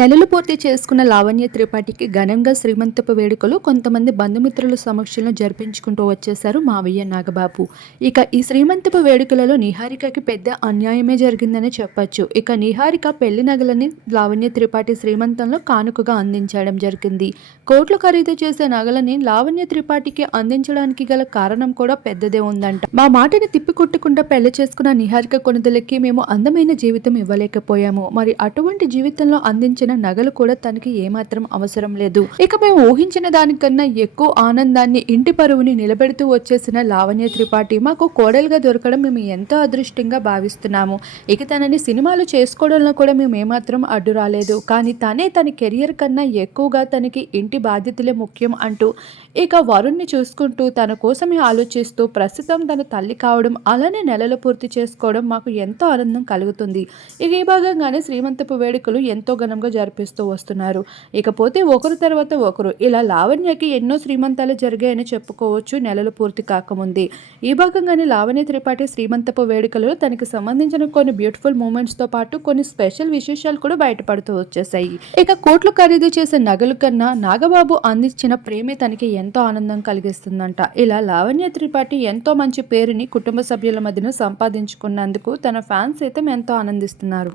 నెలలు పూర్తి చేసుకున్న లావణ్య త్రిపాఠికి ఘనంగా శ్రీమంతపు వేడుకలు కొంతమంది బంధుమిత్రుల సమక్షంలో జరిపించుకుంటూ వచ్చేశారు మావయ్య నాగబాబు. ఇక ఈ శ్రీమంతపు వేడుకలలో నిహారికకి పెద్ద అన్యాయమే జరిగిందని చెప్పొచ్చు. ఇక నిహారిక పెళ్ళి నగలని లావణ్య త్రిపాఠి శ్రీమంతంలో కానుకగా అందించడం జరిగింది. కోట్లు ఖరీదు చేసే నగలని లావణ్య త్రిపాఠికి అందించడానికి గల కారణం కూడా పెద్దదే ఉందంట. మా మాటని తిప్పికొట్టకుండా పెళ్ళి చేసుకున్న నిహారిక కొనుదలకి మేము అందమైన జీవితం ఇవ్వలేకపోయాము. మరి అటువంటి జీవితంలో అందించిన నగలు కూడా తనకి ఏమాత్రం అవసరం లేదు. ఇక మేము ఊహించిన దానికన్నా ఎక్కువ ఆనందాన్ని ఇంటి పరువుని నిలబెడుతూ వచ్చేసిన లావణ్య త్రిపాఠి మాకు కోడలుగా దొరకడం మేము ఎంతో అదృష్టంగా భావిస్తున్నాము. ఇక తనని సినిమాలు చేసుకోవడంలో కూడా మేము ఏమాత్రం అడ్డు రాలేదు. కానీ తనే తన కెరియర్ కన్నా ఎక్కువగా తనకి ఇంటి బాధ్యతలే ముఖ్యం అంటూ ఇక వరుణ్ణి చూసుకుంటూ తన కోసమే ఆలోచిస్తూ ప్రస్తుతం తన తల్లి కావడం అలానే నెలలు పూర్తి చేసుకోవడం మాకు ఎంతో ఆనందం కలుగుతుంది. ఇక ఈ భాగంగానే శ్రీమంతపు వేడుకలు ఎంతో ఘనంగా జరిపిస్తూ వస్తున్నారు. ఇకపోతే ఒకరు తర్వాత ఒకరు ఇలా లావణ్యకి ఎన్నో శ్రీమంతాలు జరిగాయని చెప్పుకోవచ్చు నెలలు పూర్తి కాకముందే. ఈ భాగంగానే లావణ్య త్రిపాఠి శ్రీమంతపు వేడుకలు తనకి సంబంధించిన కొన్ని బ్యూటిఫుల్ మూమెంట్స్తో పాటు కొన్ని స్పెషల్ విశేషాలు కూడా బయటపడుతూ వచ్చేసాయి ఇక కోట్లు ఖరీదు చేసే నగలు కన్నా నాగబాబు అందించిన ప్రేమే తనకి ఎంతో ఆనందం కలిగిస్తుందంట. ఇలా లావణ్య త్రిపాఠి ఎంతో మంచి పేరుని కుటుంబ సభ్యుల మధ్యన సంపాదించుకున్నందుకు తన ఫ్యాన్స్ సైతం ఎంతో ఆనందిస్తున్నారు.